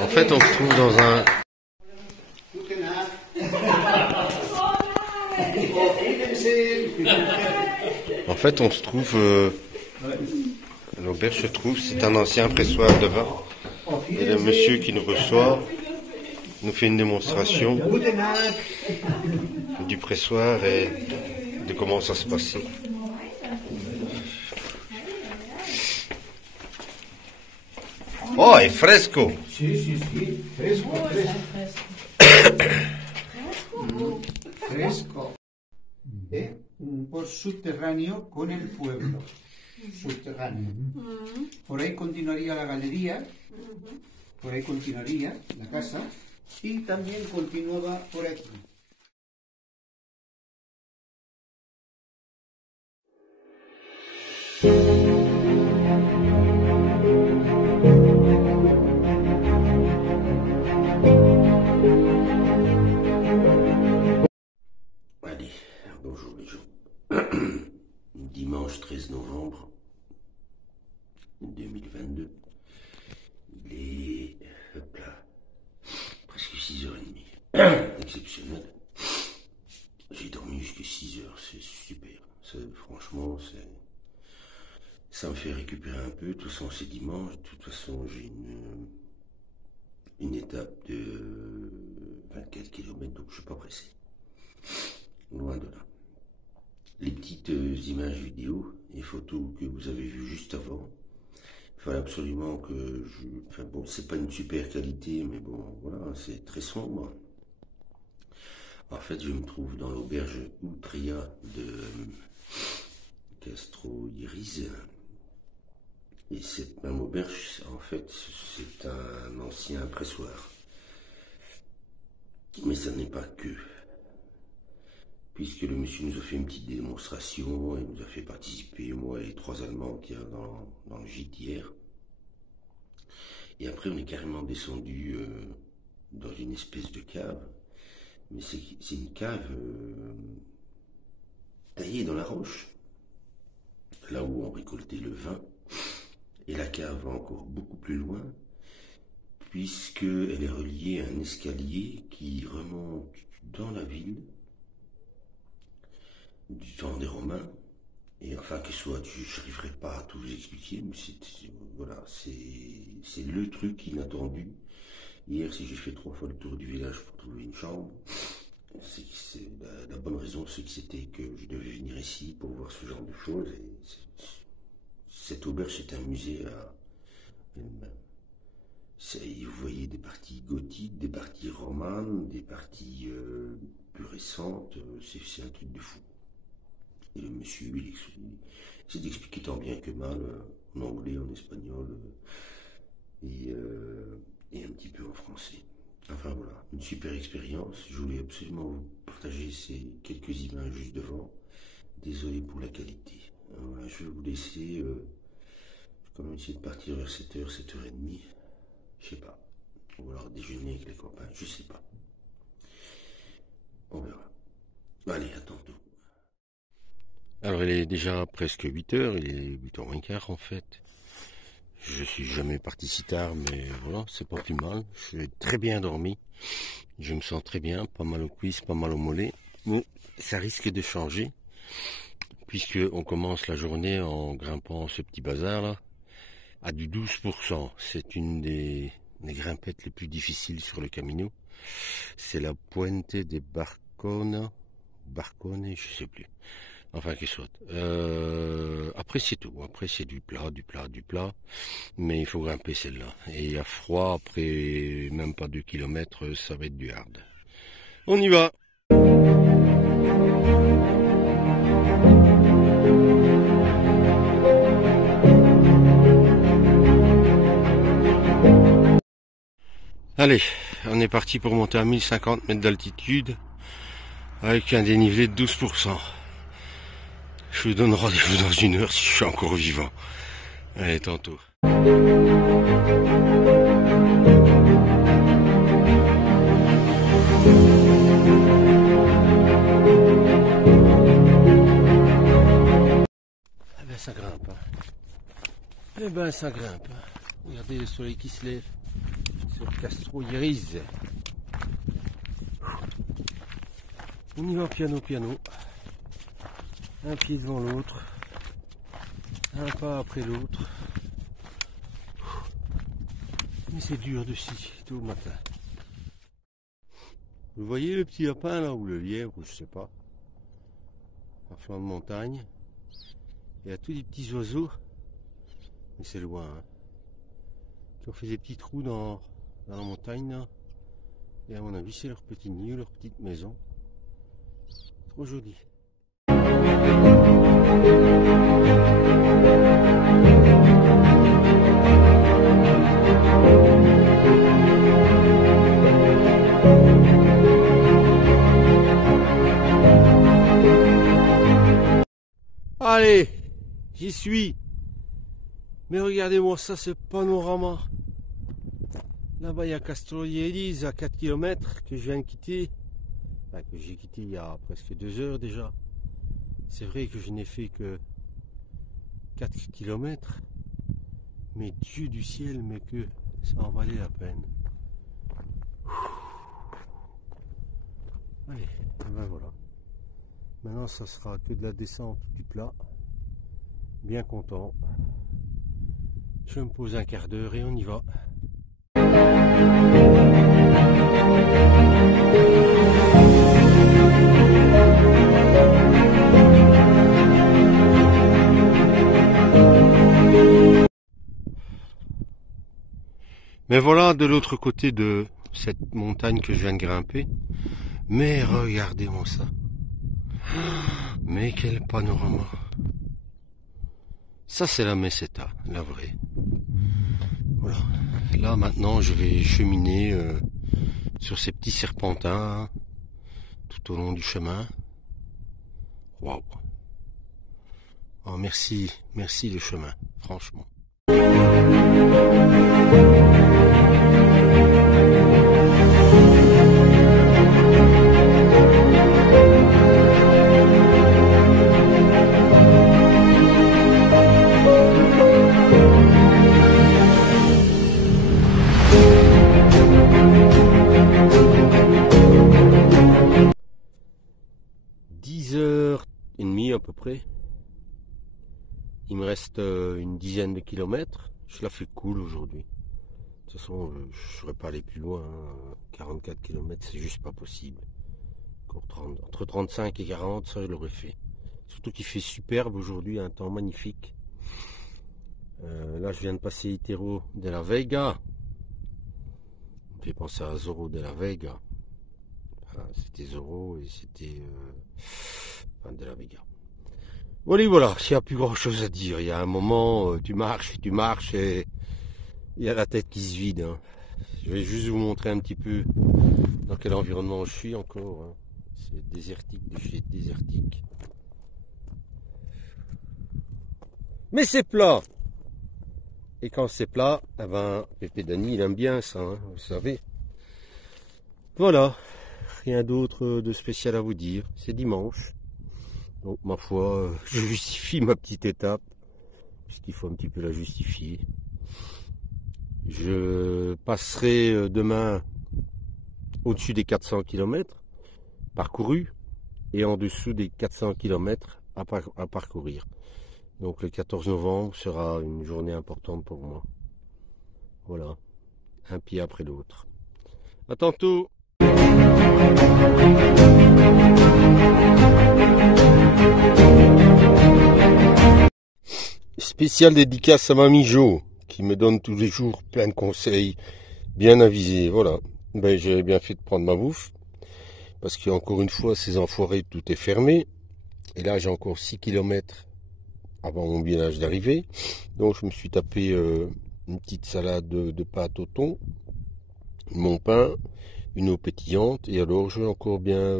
En fait, on se trouve dans un... En fait, on se trouve... L'auberge se trouve, c'est un ancien pressoir de vin. Et le monsieur qui nous reçoit nous fait une démonstration du pressoir et de comment ça se passait. Oh, è fresco! Sì, fresco. Fresco. È un po' subterráneo con el pueblo. Subterráneo. Por ahí continuaría la galería, por ahí continuaría la casa y también continuaba por aquí. Allez, bonjour les gens. Dimanche 13 novembre 2022. Il est, hop là, presque 6h30. Exceptionnel. J'ai dormi jusqu'à 6h, c'est super. Franchement, ça me fait récupérer un peu. De toute façon, c'est dimanche. De toute façon, j'ai une étape de 24 km, donc je suis pas pressé. Loin de là. Les petites images vidéo et photos que vous avez vues juste avant, il fallait absolument que enfin bon, c'est pas une super qualité, mais bon, voilà, c'est très sombre. En fait, je me trouve dans l'auberge Utria de Castro Iris. Et cette même auberge, en fait, c'est un ancien pressoir. Mais ça n'est pas que. Puisque le monsieur nous a fait une petite démonstration et nous a fait participer, moi et les 3 Allemands qui étaient dans le gîte hier. Et après, on est carrément descendu dans une espèce de cave. Mais c'est une cave taillée dans la roche, là où on récoltait le vin. Et la cave va encore beaucoup plus loin, puisqu'elle est reliée à un escalier qui remonte dans la ville, du temps des Romains, et enfin que soit, je n'arriverai pas à tout vous expliquer, mais voilà, c'est le truc inattendu. Hier, si j'ai fait 3 fois le tour du village pour trouver une chambre, c'est la bonne raison, c'est que c'était que je devais venir ici pour voir ce genre de choses. Et cette auberge, c'est un musée à elle-même. Vous voyez des parties gothiques, des parties romanes, des parties plus récentes, c'est un truc de fou. Et le monsieur, il essaie d'expliquer tant bien que mal, en anglais, en espagnol, et un petit peu en français. Enfin voilà, une super expérience. Je voulais absolument vous partager ces quelques images juste devant. Désolé pour la qualité. Voilà, je vais vous laisser. Je vais quand même essayer de partir vers 7h, 7h30. Je sais pas. Ou alors déjeuner avec les copains, je sais pas. On verra. Allez, à tantôt. Alors, il est déjà presque 8h, il est 8h15 en fait. Je suis jamais parti si tard, mais voilà, c'est pas plus mal. J'ai très bien dormi. Je me sens très bien, pas mal aux cuisses, pas mal aux mollets. Mais ça risque de changer, puisque on commence la journée en grimpant ce petit bazar là, à du 12%. C'est une des grimpettes les plus difficiles sur le Camino. C'est la Puente de Barcone, je sais plus. Enfin, qu'il soit. Après, c'est tout. Après, c'est du plat. Mais il faut grimper celle-là. Et à froid, après même pas 2 km, ça va être du hard. On y va! Allez, on est parti pour monter à 1050 mètres d'altitude avec un dénivelé de 12%. Je vous donne rendez-vous dans 1 heure si je suis encore vivant. Allez, tantôt. Eh ben ça grimpe. Hein. Eh ben ça grimpe. Regardez le soleil qui se lève. sur Castro-Yériz. On y va piano piano, un pied devant l'autre, un pas après l'autre. Mais c'est dur de s'y tôt le matin. Vous voyez le petit lapin là, ou le lièvre, ou je sais pas, en flanc de montagne. Il y a tous des petits oiseaux, mais c'est loin, hein, qui ont fait des petits trous dans la montagne là. Et à mon avis c'est leur petit nid, leur petite maison. Trop joli. Allez, j'y suis. Mais regardez-moi ça, ce panorama. Là-bas, il y a Castro-Yériz à 4 km que je viens de quitter. Enfin, que j'ai quitté il y a presque 2 heures déjà. C'est vrai que je n'ai fait que 4 km. Mais Dieu du ciel, mais que ça en valait la peine. Allez, et ben voilà. Maintenant, ça sera que de la descente du plat. Bien content. Je me pose un quart d'heure et on y va. Mais voilà, de l'autre côté de cette montagne que je viens de grimper. Mais regardez-moi ça. Mais quel panorama. Ça c'est la Meseta, la vraie. Voilà. Là maintenant je vais cheminer sur ces petits serpentins tout au long du chemin. Waouh. Oh, merci le chemin, franchement. À peu près. Il me reste une dizaine de kilomètres. Je la fais cool aujourd'hui. De toute façon, je ne serais pas allé plus loin. 44 km, c'est juste pas possible. Entre 35 et 40, ça je l'aurais fait. Surtout qu'il fait superbe aujourd'hui, un temps magnifique. Là, je viens de passer Itero de la Vega. Ça me fait penser à Zorro de la Vega. Enfin, c'était Zorro et c'était de la Vega. Voilà, il n'y a plus grand chose à dire. Il y a un moment, tu marches et il y a la tête qui se vide. Hein. Je vais juste vous montrer un petit peu dans quel environnement je suis encore. Hein. C'est désertique de chez désertique. Mais c'est plat. Et quand c'est plat, eh ben, Pépé Dany, il aime bien ça, hein, vous savez. Voilà, rien d'autre de spécial à vous dire. C'est dimanche. Donc ma foi, je justifie ma petite étape, puisqu'il faut un petit peu la justifier. Je passerai demain au-dessus des 400 km parcourus et en dessous des 400 km à parcourir. Donc le 14 novembre sera une journée importante pour moi. Voilà, un pied après l'autre. À tantôt. Spécial dédicace à Mamie Jo, qui me donne tous les jours plein de conseils bien avisés. Voilà, ben, j'ai bien fait de prendre ma bouffe, parce qu'encore une fois, ces enfoirés, tout est fermé. Et là, j'ai encore 6 km avant mon village d'arrivée. Donc, je me suis tapé une petite salade de pâte au thon, mon pain, une eau pétillante, et alors, je vais encore bien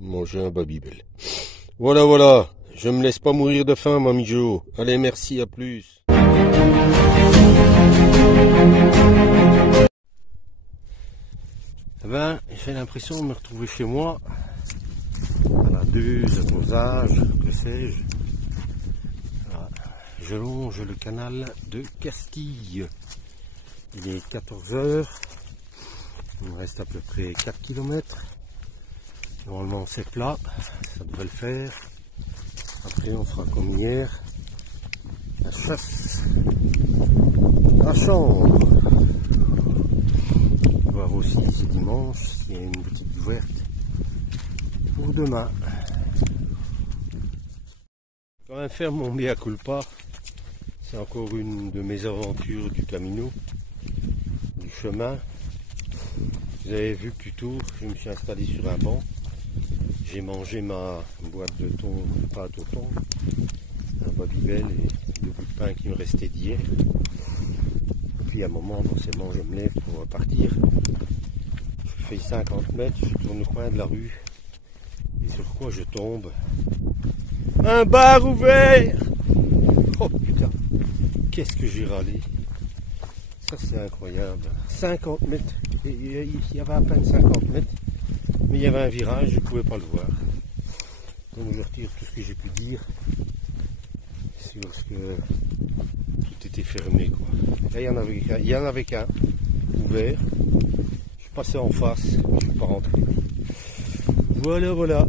manger un Babybel. Voilà. Je me laisse pas mourir de faim, Mamie Jo. Allez, merci, à plus. Eh ben, j'ai l'impression de me retrouver chez moi, à la Duse, à Dosage, que sais-je. Voilà. Je longe le canal de Castille. Il est 14 h. Il me reste à peu près 4 km. Normalement c'est plat, ça devrait le faire. Après on fera comme hier, la chasse, la chambre. On va voir aussi c'est dimanche s'il y a une boutique ouverte pour demain. Quand même faire mon mea culpa, c'est encore une de mes aventures du Camino, du chemin. Vous avez vu plus tôt, je me suis installé sur un banc. J'ai mangé ma boîte de thon, pâte au thon, un Babybel et 2 bouts de pain qui me restaient d'hier. Et puis à un moment, forcément, je me lève pour partir. Je fais 50 mètres, je tourne le coin de la rue. Et sur quoi je tombe? Un bar ouvert! Oh putain, qu'est-ce que j'ai râlé! Ça c'est incroyable. 50 mètres, il y avait à peine 50 mètres. Mais il y avait un virage, je ne pouvais pas le voir. Donc je retire tout ce que j'ai pu dire. C'est parce que tout était fermé, quoi. Là, il y en avait qu'un ouvert. Je suis passé en face, je ne suis pas rentré. Voilà, voilà.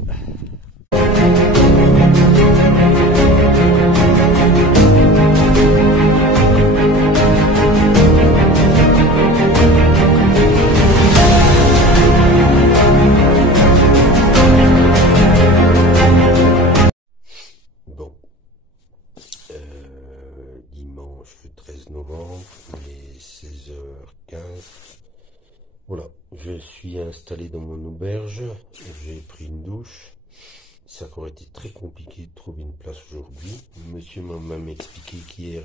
Dimanche 13 novembre, il est 16h15. Voilà, je suis installé dans mon auberge, j'ai pris une douche. Ça aurait été très compliqué de trouver une place aujourd'hui. Monsieur m'a même expliqué qu'hier,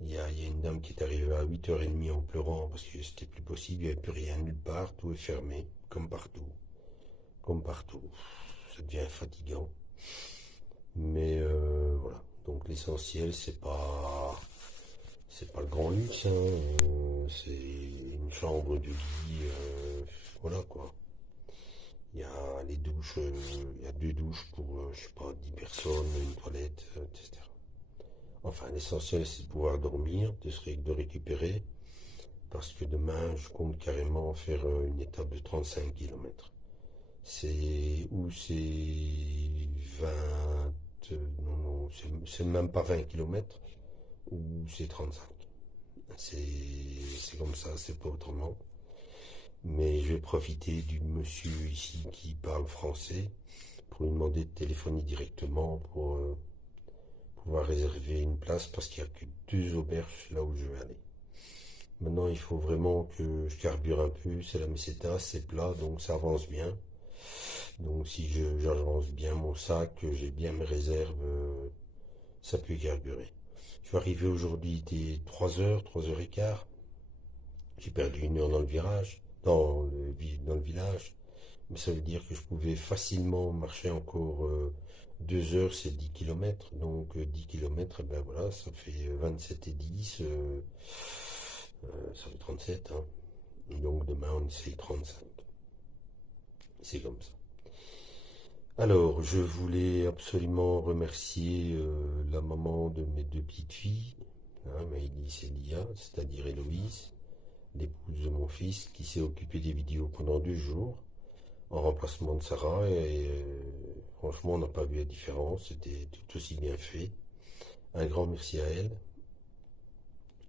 il y a une dame qui est arrivée à 8h30 en pleurant parce que c'était plus possible, il n'y avait plus rien nulle part, tout est fermé, comme partout. Comme partout. Ça devient fatigant. Mais voilà. Donc l'essentiel c'est pas le grand luxe, hein. C'est une chambre de lit, voilà quoi. Il y a les douches, il y a 2 douches pour je sais pas 10 personnes, une toilette, etc. Enfin l'essentiel c'est de pouvoir dormir, de récupérer, parce que demain je compte carrément faire une étape de 35 km. C'est 20. Non, c'est même pas 20 km, ou c'est 35. C'est comme ça, c'est pas autrement. Mais je vais profiter du monsieur ici qui parle français pour lui demander de téléphoner directement pour pouvoir réserver une place parce qu'il n'y a que 2 auberges là où je vais aller. Maintenant, il faut vraiment que je carbure un peu. C'est la meseta, c'est plat, donc ça avance bien. Donc si j'avance bien mon sac, j'ai bien mes réserves, ça peut carburer. Je suis arrivé aujourd'hui dès 3h, 3h15. J'ai perdu 1 heure dans le virage, dans le village. Mais ça veut dire que je pouvais facilement marcher encore 2 heures, c'est 10 km. Donc 10 km, ben voilà, ça fait 27 et 10, ça fait 37. Hein. Donc demain on essaye 35. C'est comme ça. Alors, je voulais absolument remercier la maman de mes 2 petites filles, hein, Maëlys et Lia, c'est-à-dire Héloïse, l'épouse de mon fils, qui s'est occupée des vidéos pendant 2 jours, en remplacement de Sarah, et franchement, on n'a pas vu la différence, c'était tout aussi bien fait. Un grand merci à elle.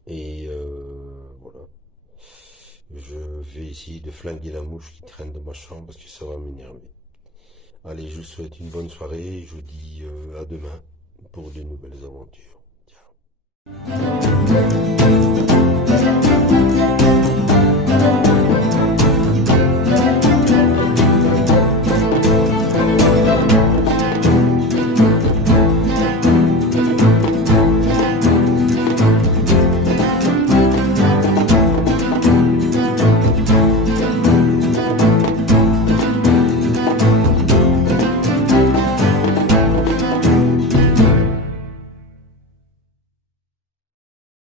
Et voilà. Je vais essayer de flinguer la mouche qui traîne dans ma chambre, parce que ça va m'énerver. Allez, je vous souhaite une bonne soirée et je vous dis à demain pour de nouvelles aventures. Ciao.